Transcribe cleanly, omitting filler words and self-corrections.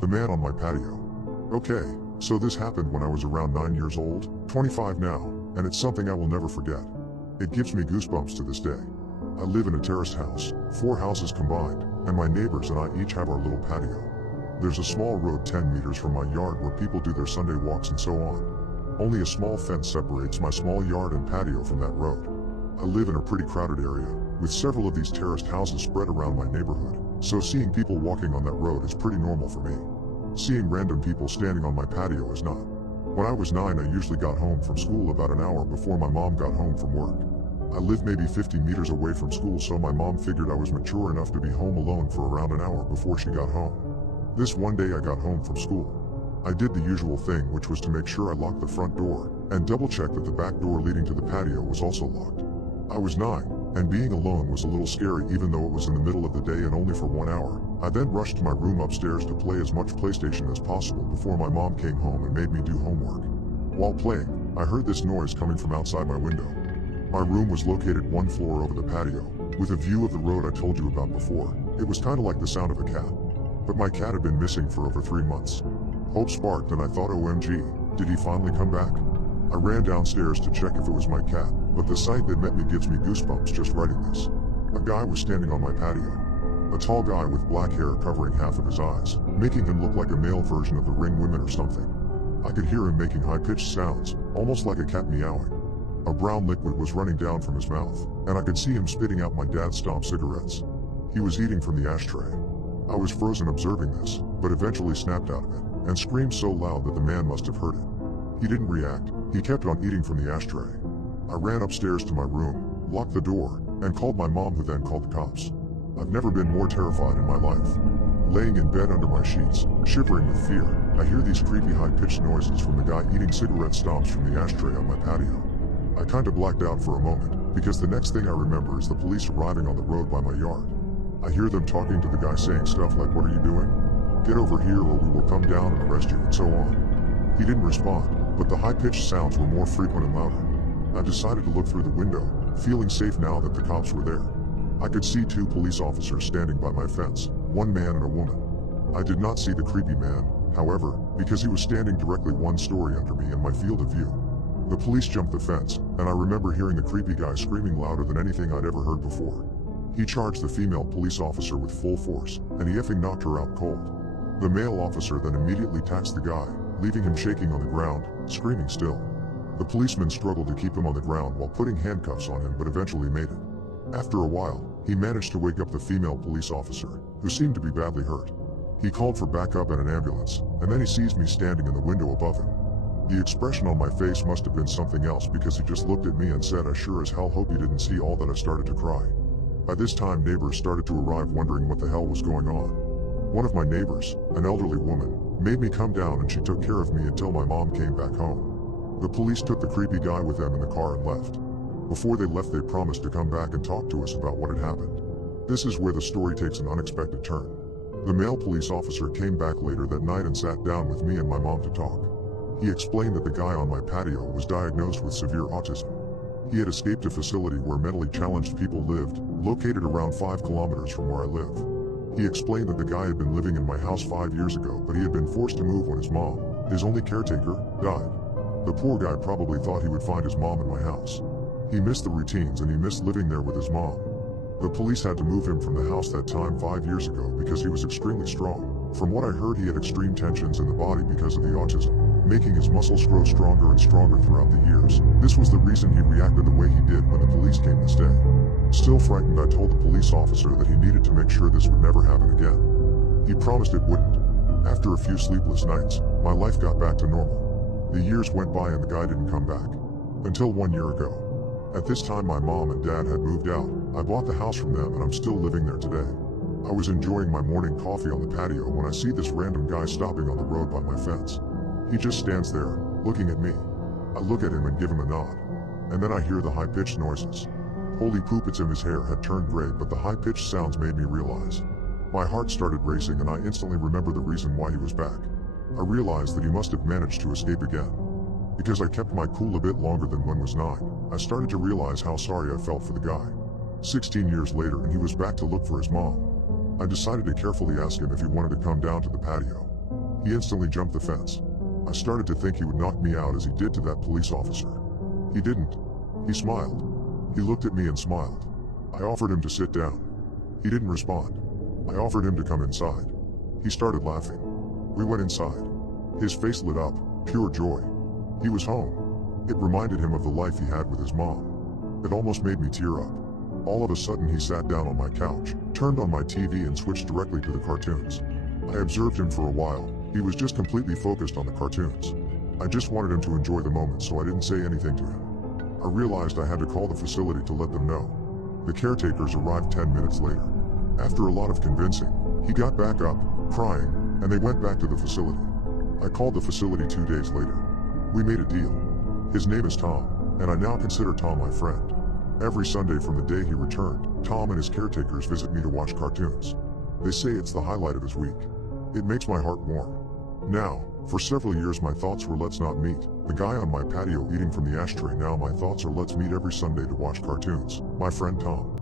The man on my patio. Okay, so this happened when I was around 9 years old, 25 now, and it's something I will never forget. It gives me goosebumps to this day. I live in a terraced house, 4 houses combined, and my neighbors and I each have our little patio. There's a small road 10 meters from my yard where people do their Sunday walks and so on. Only a small fence separates my small yard and patio from that road. I live in a pretty crowded area, with several of these terraced houses spread around my neighborhood, so seeing people walking on that road is pretty normal for me. Seeing random people standing on my patio is not. When I was 9, I usually got home from school about an hour before my mom got home from work. I live maybe 50 meters away from school, so my mom figured I was mature enough to be home alone for around an hour before she got home. This one day I got home from school. I did the usual thing, which was to make sure I locked the front door, and double-check that the back door leading to the patio was also locked. I was 9, and being alone was a little scary even though it was in the middle of the day and only for 1 hour. I then rushed to my room upstairs to play as much PlayStation as possible before my mom came home and made me do homework. While playing, I heard this noise coming from outside my window. My room was located 1 floor over the patio, with a view of the road I told you about before. It was kinda like the sound of a cat. But my cat had been missing for over 3 months. Hope sparked and I thought, OMG, did he finally come back? I ran downstairs to check if it was my cat, but the sight that met me gives me goosebumps just writing this. A guy was standing on my patio. A tall guy with black hair covering half of his eyes, making him look like a male version of the Ring women or something. I could hear him making high-pitched sounds, almost like a cat meowing. A brown liquid was running down from his mouth, and I could see him spitting out my dad's stomp cigarettes. He was eating from the ashtray. I was frozen observing this, but eventually snapped out of it, and screamed so loud that the man must have heard it. He didn't react, he kept on eating from the ashtray. I ran upstairs to my room, locked the door, and called my mom, who then called the cops. I've never been more terrified in my life. Laying in bed under my sheets, shivering with fear, I hear these creepy high-pitched noises from the guy eating cigarette stomps from the ashtray on my patio. I kinda blacked out for a moment, because the next thing I remember is the police arriving on the road by my yard. I hear them talking to the guy saying stuff like, "What are you doing? Get over here or we will come down and arrest you," and so on. He didn't respond, but the high-pitched sounds were more frequent and louder. I decided to look through the window, feeling safe now that the cops were there. I could see 2 police officers standing by my fence, 1 man and a woman. I did not see the creepy man, however, because he was standing directly 1 story under me in my field of view. The police jumped the fence, and I remember hearing the creepy guy screaming louder than anything I'd ever heard before. He charged the female police officer with full force, and he effing knocked her out cold. The male officer then immediately taxed the guy, leaving him shaking on the ground, screaming still. The policeman struggled to keep him on the ground while putting handcuffs on him, but eventually made it. After a while, he managed to wake up the female police officer, who seemed to be badly hurt. He called for backup and an ambulance, and then he sees me standing in the window above him. The expression on my face must have been something else, because he just looked at me and said, "I sure as hell hope you didn't see all that." I started to cry. By this time, neighbors started to arrive, wondering what the hell was going on. One of my neighbors, an elderly woman, made me come down, and she took care of me until my mom came back home. The police took the creepy guy with them in the car and left. Before they left, they promised to come back and talk to us about what had happened. This is where the story takes an unexpected turn. The male police officer came back later that night and sat down with me and my mom to talk. He explained that the guy on my patio was diagnosed with severe autism. He had escaped a facility where mentally challenged people lived, located around 5 kilometers from where I live. He explained that the guy had been living in my house 5 years ago, but he had been forced to move when his mom, his only caretaker, died. The poor guy probably thought he would find his mom in my house. He missed the routines and he missed living there with his mom. The police had to move him from the house that time 5 years ago because he was extremely strong. From what I heard, he had extreme tensions in the body because of the autism, making his muscles grow stronger and stronger throughout the years. This was the reason he reacted the way he did when the police came this day. Still frightened, I told the police officer that he needed to make sure this would never happen again. He promised it wouldn't. After a few sleepless nights, my life got back to normal. The years went by and the guy didn't come back. Until 1 year ago. At this time, my mom and dad had moved out. I bought the house from them and I'm still living there today. I was enjoying my morning coffee on the patio when I see this random guy stopping on the road by my fence. He just stands there, looking at me. I look at him and give him a nod. And then I hear the high-pitched noises. Holy poop, it's him. His hair had turned gray, but the high-pitched sounds made me realize. My heart started racing and I instantly remembered the reason why he was back. I realized that he must have managed to escape again. Because I kept my cool a bit longer than when was 9, I started to realize how sorry I felt for the guy. 16 years later and he was back to look for his mom. I decided to carefully ask him if he wanted to come down to the patio. He instantly jumped the fence. I started to think he would knock me out as he did to that police officer. He didn't. He smiled. He looked at me and smiled. I offered him to sit down. He didn't respond. I offered him to come inside. He started laughing. We went inside. His face lit up, pure joy. He was home. It reminded him of the life he had with his mom. It almost made me tear up. All of a sudden he sat down on my couch, turned on my TV and switched directly to the cartoons. I observed him for a while. He was just completely focused on the cartoons. I just wanted him to enjoy the moment, so I didn't say anything to him. I realized I had to call the facility to let them know. The caretakers arrived 10 minutes later. After a lot of convincing, he got back up, crying, and they went back to the facility. I called the facility 2 days later. We made a deal. His name is Tom, and I now consider Tom my friend. Every Sunday from the day he returned, Tom and his caretakers visit me to watch cartoons. They say it's the highlight of his week. It makes my heart warm. Now, for several years my thoughts were let's not meet, the guy on my patio eating from the ashtray. Now my thoughts are let's meet every Sunday to watch cartoons, my friend Tom.